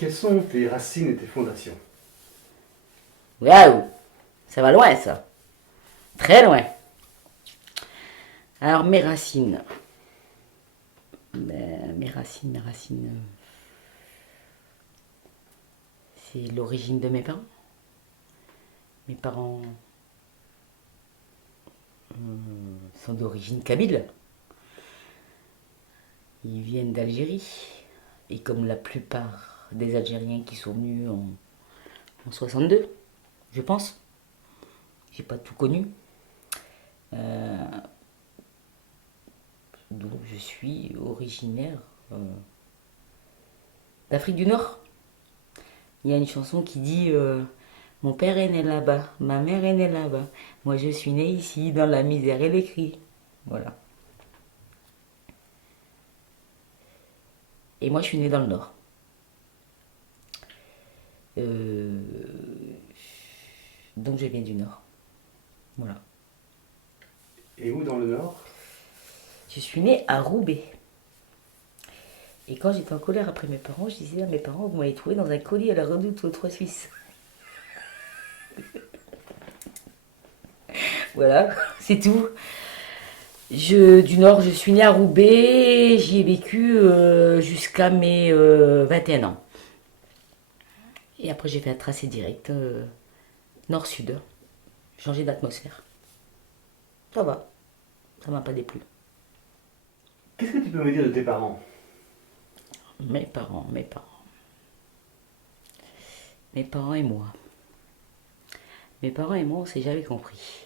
Quelles sont tes racines et tes fondations? Waouh, ça va loin ça. Très loin. Alors mes racines. Mes racines. C'est l'origine de mes parents. Mes parents sont d'origine kabyle. Ils viennent d'Algérie. Et comme la plupart des Algériens qui sont venus en 62, je pense. J'ai pas tout connu. Euh, donc je suis originaire d'Afrique du Nord. Il y a une chanson qui dit mon père est né là-bas, ma mère est née là-bas. Moi je suis né ici dans la misère et les cris. Voilà. Et moi je suis né dans le Nord. Euh, donc je viens du Nord. Voilà. Et où dans le Nord? Je suis né à Roubaix. Et quand j'étais en colère après mes parents, je disais à mes parents, vous m'avez trouvé dans un colis à la redoute aux Trois Suisses. Voilà, c'est tout. Du Nord, je suis née à Roubaix, j'y ai vécu jusqu'à mes 21 ans. Et après, j'ai fait un tracé direct, nord-sud, changer d'atmosphère. Ça va, ça m'a pas déplu. Qu'est-ce que tu peux me dire de tes parents? Mes parents et moi. Mes parents et moi, on s'est jamais compris.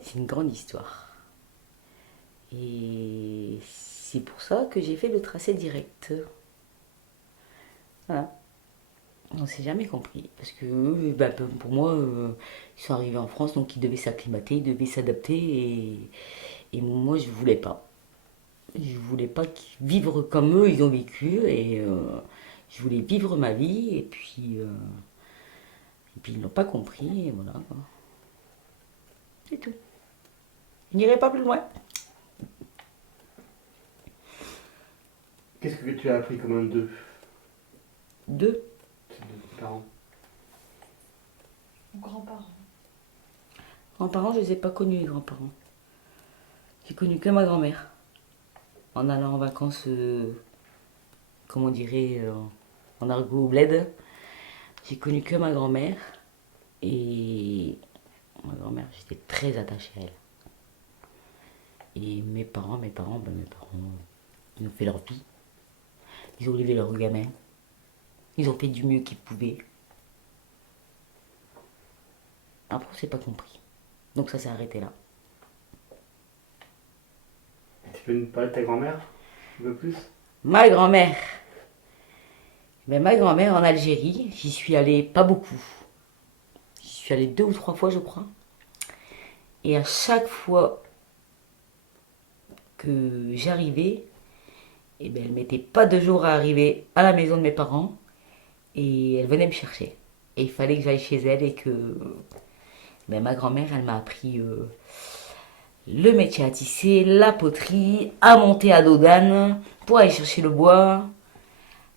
C'est une grande histoire. Et c'est pour ça que j'ai fait le tracé direct. Voilà. On s'est jamais compris. Parce que bah, pour moi, ils sont arrivés en France, donc ils devaient s'acclimater, ils devaient s'adapter. Et moi, je voulais pas. Je voulais pas vivre comme eux, ils ont vécu. Et je voulais vivre ma vie. Et puis ils n'ont pas compris. Et voilà. C'est tout. Je n'irai pas plus loin. Qu'est-ce que tu as appris comme un d'eux, Deux. de tes parents? Grands-parents. Grands-parents, je ne les ai pas connus, les grands-parents. J'ai connu que ma grand-mère. En allant en vacances, comme on dirait en argot au bled. J'ai connu que ma grand-mère. Et ma grand-mère, j'étais très attachée à elle. Et mes parents, ils ont fait leur vie. Ils ont élevé leurs gamins. Ils ont fait du mieux qu'ils pouvaient. Après, on s'est pas compris. Donc ça s'est arrêté là. Tu peux nous parler de ta grand-mère un peu plus? Ma grand-mère. Ma grand-mère en Algérie, j'y suis allée pas beaucoup. J'y suis allée 2 ou 3 fois, je crois. Et à chaque fois que j'arrivais, eh ben, elle mettait pas 2 jours à arriver à la maison de mes parents. Et elle venait me chercher. Et il fallait que j'aille chez elle et que ben, ma grand-mère, elle m'a appris le métier à tisser, la poterie, à monter à dos d'âne pour aller chercher le bois.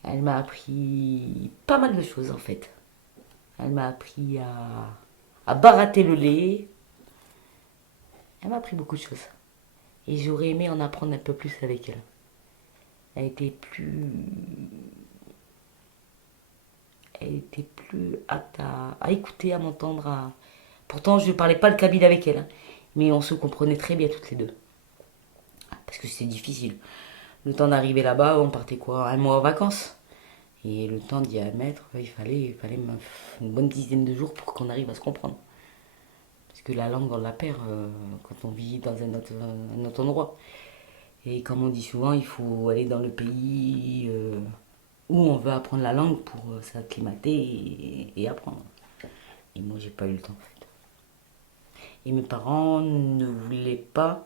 Elle m'a appris pas mal de choses en fait. Elle m'a appris à barater le lait. Elle m'a appris beaucoup de choses. Et j'aurais aimé en apprendre un peu plus avec elle. Elle était plus. Elle était plus apte à écouter, à m'entendre. Pourtant, je ne parlais pas le kabyle avec elle. Hein. Mais on se comprenait très bien toutes les deux. Parce que c'était difficile. Le temps d'arriver là-bas, on partait quoi, un mois en vacances. Et le temps d'y mettre, il fallait une bonne dizaine de jours pour qu'on arrive à se comprendre. Parce que la langue, on la perd quand on vit dans un autre endroit. Et comme on dit souvent, il faut aller dans le pays où on veut apprendre la langue pour s'acclimater et apprendre. Et moi, j'ai pas eu le temps. En fait. Et mes parents ne voulaient pas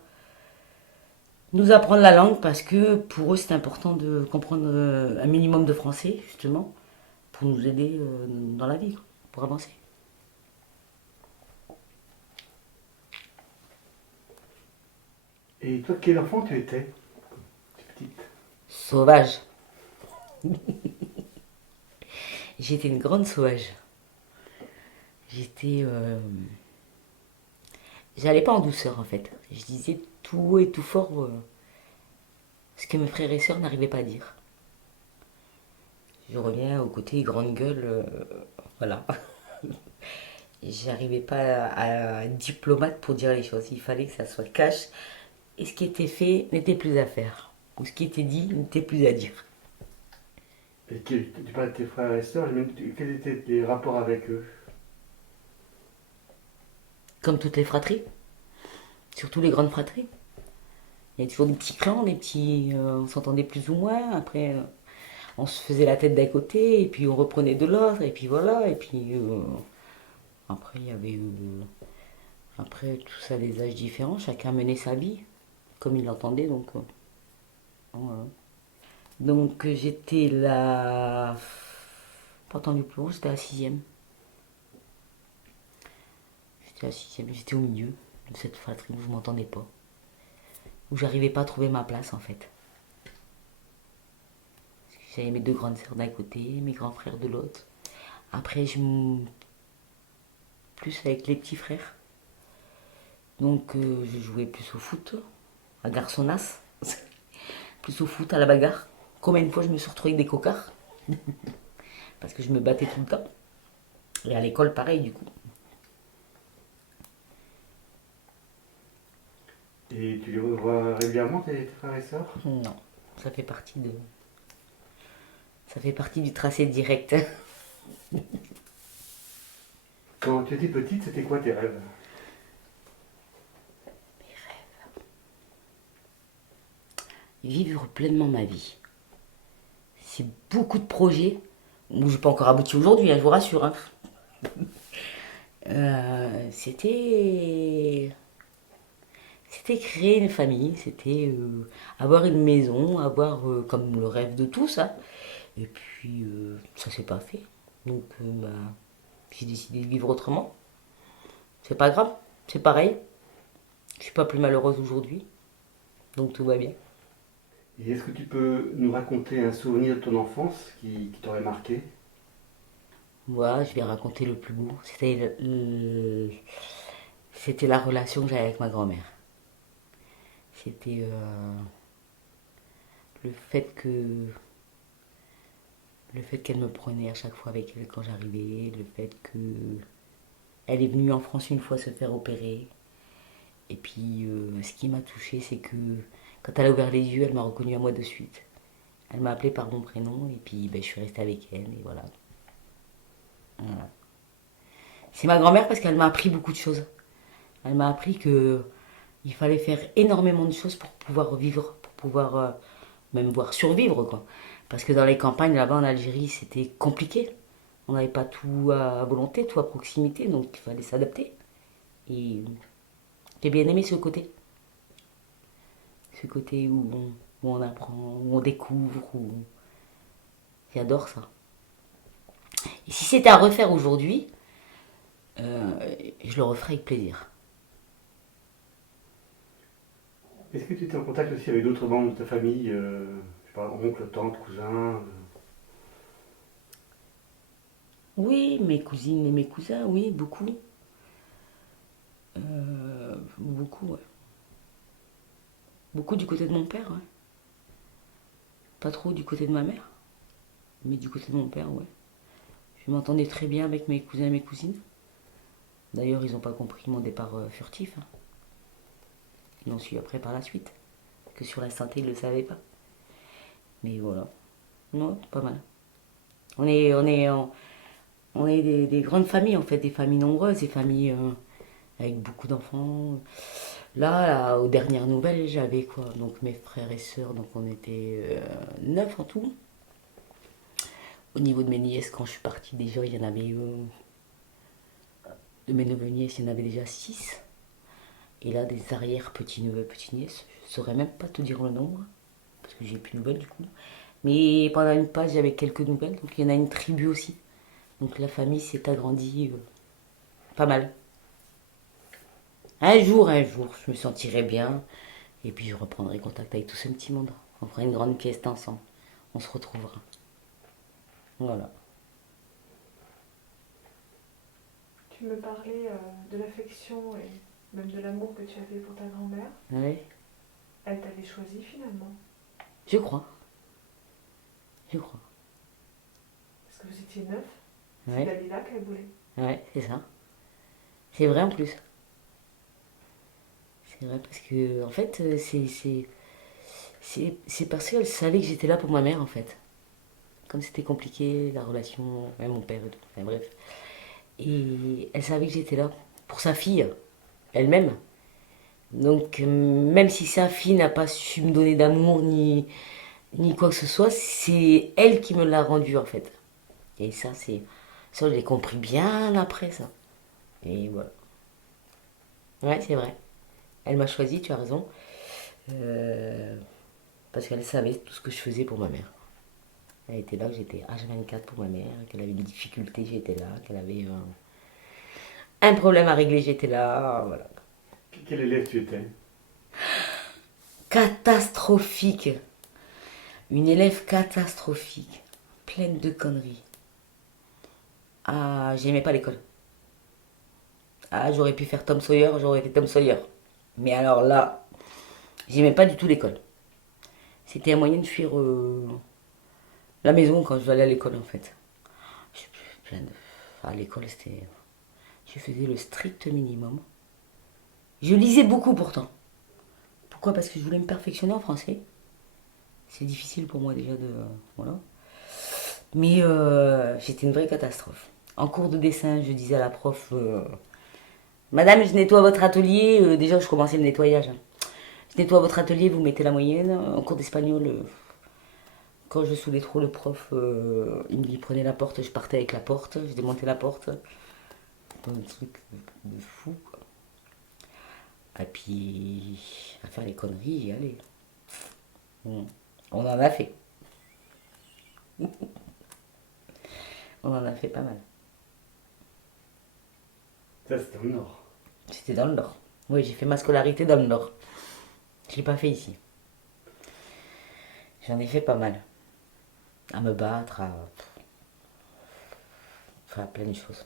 nous apprendre la langue parce que pour eux, c'est important de comprendre un minimum de français, justement, pour nous aider dans la vie, pour avancer. Et toi, quel enfant tu étais, petite? Sauvage. J'étais une grande sauvage. J'étais... J'allais pas en douceur en fait. Je disais tout haut et tout fort ce que mes frères et sœurs n'arrivaient pas à dire. Je reviens au côté grande gueule, voilà. J'arrivais pas à être diplomate pour dire les choses. Il fallait que ça soit cash. Et ce qui était fait n'était plus à faire. Ou ce qui était dit n'était plus à dire. Et tu parles de tes frères et sœurs, quels étaient les rapports avec eux? Comme toutes les fratries. Surtout les grandes fratries. Il y a toujours des petits clans, des petits. On s'entendait plus ou moins. Après, on se faisait la tête d'un côté, et puis on reprenait de l'autre, et puis voilà. Et puis après, il y avait. Après, tout ça, des âges différents. Chacun menait sa vie comme il l'entendait. Donc, voilà. Donc j'étais là. Pas entendu plus haut, j'étais à la sixième. J'étais à la sixième, j'étais au milieu de cette fratrie où je m'entendais pas. Où j'arrivais pas à trouver ma place en fait. J'avais mes deux grandes sœurs d'un côté, mes grands frères de l'autre. Après, plus avec les petits frères. Donc, je jouais plus au foot, à garçonnasse. Plus au foot, à la bagarre. Combien de fois je me suis retrouvée avec des cocards parce que je me battais tout le temps. Et à l'école, pareil, du coup. Et tu les revois régulièrement, tes frères et sœurs? Non, ça fait partie de. Ça fait partie du tracé direct. Quand tu étais petite, c'était quoi tes rêves? Vivre pleinement ma vie. C'est beaucoup de projets où je n'ai pas encore abouti aujourd'hui, hein, je vous rassure. Hein. C'était créer une famille, c'était avoir une maison, avoir comme le rêve de tous. Hein. Et puis ça s'est pas fait. Donc bah, j'ai décidé de vivre autrement. C'est pas grave, c'est pareil. Je suis pas plus malheureuse aujourd'hui. Donc tout va bien. Et est-ce que tu peux nous raconter un souvenir de ton enfance qui t'aurait marqué? Moi, je vais raconter le plus beau. C'était la relation que j'avais avec ma grand-mère. C'était le fait que le fait qu'elle me prenait à chaque fois avec elle quand j'arrivais, le fait que elle est venue en France une fois se faire opérer. Et puis ce qui m'a touchée, c'est que quand elle a ouvert les yeux, elle m'a reconnue à moi de suite. Elle m'a appelé par mon prénom et puis ben, je suis restée avec elle et voilà. Voilà. C'est ma grand-mère parce qu'elle m'a appris beaucoup de choses. Elle m'a appris que il fallait faire énormément de choses pour pouvoir vivre, pour pouvoir même voir survivre quoi. Parce que dans les campagnes là-bas en Algérie, c'était compliqué. On n'avait pas tout à volonté, tout à proximité, donc il fallait s'adapter. Et j'ai bien aimé ce côté où on apprend, où on découvre, où j'adore ça. Et si c'était à refaire aujourd'hui, je le referais avec plaisir. Est-ce que tu étais en contact aussi avec d'autres membres de ta famille, je sais pas, oncle, tante, cousin? Oui, mes cousines et mes cousins, oui, beaucoup. Beaucoup, ouais. Beaucoup du côté de mon père, ouais. Pas trop du côté de ma mère, mais du côté de mon père, ouais. Je m'entendais très bien avec mes cousins et mes cousines. D'ailleurs, ils n'ont pas compris mon départ furtif. Hein. Ils l'ont su après par la suite. Que sur la santé, ils ne le savaient pas. Mais voilà. Non, pas mal. On est des grandes familles, en fait, des familles nombreuses, des familles avec beaucoup d'enfants. Là, aux dernières nouvelles, j'avais quoi? Donc mes frères et sœurs, donc on était 9 en tout. Au niveau de mes nièces, quand je suis partie déjà, il y en avait... de mes neveux-nièces, il y en avait déjà 6. Et là, des arrière-petits-neveux, petits-nièces, je saurais même pas te dire le nombre, parce que j'ai plus de nouvelles du coup. Mais pendant une page, j'avais quelques nouvelles, donc il y en a une tribu aussi. Donc la famille s'est agrandie pas mal. Un jour, je me sentirai bien, et puis je reprendrai contact avec tout ce petit monde. On fera une grande fiesta ensemble, on se retrouvera. Voilà. Tu me parlais de l'affection et même de l'amour que tu avais pour ta grand-mère. Oui, Elle t'avait choisi finalement. je crois. Je crois. Parce que vous étiez neuf. C'est Ouais, Dalila qu'elle voulait. ouais, c'est ça. C'est vrai en plus. C'est vrai parce que, en fait, c'est parce qu'elle savait que j'étais là pour ma mère, en fait. Comme c'était compliqué, la relation, même mon père et tout. Enfin bref. Et elle savait que j'étais là pour sa fille, elle-même. Donc, même si sa fille n'a pas su me donner d'amour ni quoi que ce soit, c'est elle qui me l'a rendu, en fait. Et ça, ça, je l'ai compris bien après, ça. Et voilà. Ouais, c'est vrai. Elle m'a choisi, tu as raison. Euh, Parce qu'elle savait tout ce que je faisais pour ma mère. Elle était là, que j'étais H24 pour ma mère, qu'elle avait une difficulté, j'étais là, qu'elle avait un problème à régler, j'étais là, voilà. Quel élève tu étais? Catastrophique. Une élève catastrophique. Pleine de conneries. Ah, j'aimais pas l'école. Ah, j'aurais pu faire Tom Sawyer, j'aurais fait Tom Sawyer. Mais alors là, j'aimais pas du tout l'école. C'était un moyen de fuir la maison quand je allais à l'école en fait. Je- plein de- À l'école, c'était. Je faisais le strict minimum. Je lisais beaucoup pourtant. Pourquoi? Parce que je voulais me perfectionner en français. C'est difficile pour moi déjà de. Voilà. Mais j'étais une vraie catastrophe. En cours de dessin, je disais à la prof Madame, je nettoie votre atelier. Déjà, je commençais le nettoyage, hein. Je nettoie votre atelier, vous mettez la moyenne. En cours d'espagnol, quand je saoulais trop le prof, il me dit prenez la porte, je partais avec la porte, je démontais la porte. Un truc de fou, quoi. Et puis, à faire les conneries, y aller. Mm. On en a fait. On en a fait pas mal. Ça, c'était au nord. C'était dans le Nord. Oui, j'ai fait ma scolarité dans le Nord. Je l'ai pas fait ici. J'en ai fait pas mal. À me battre, à. Enfin, plein de choses.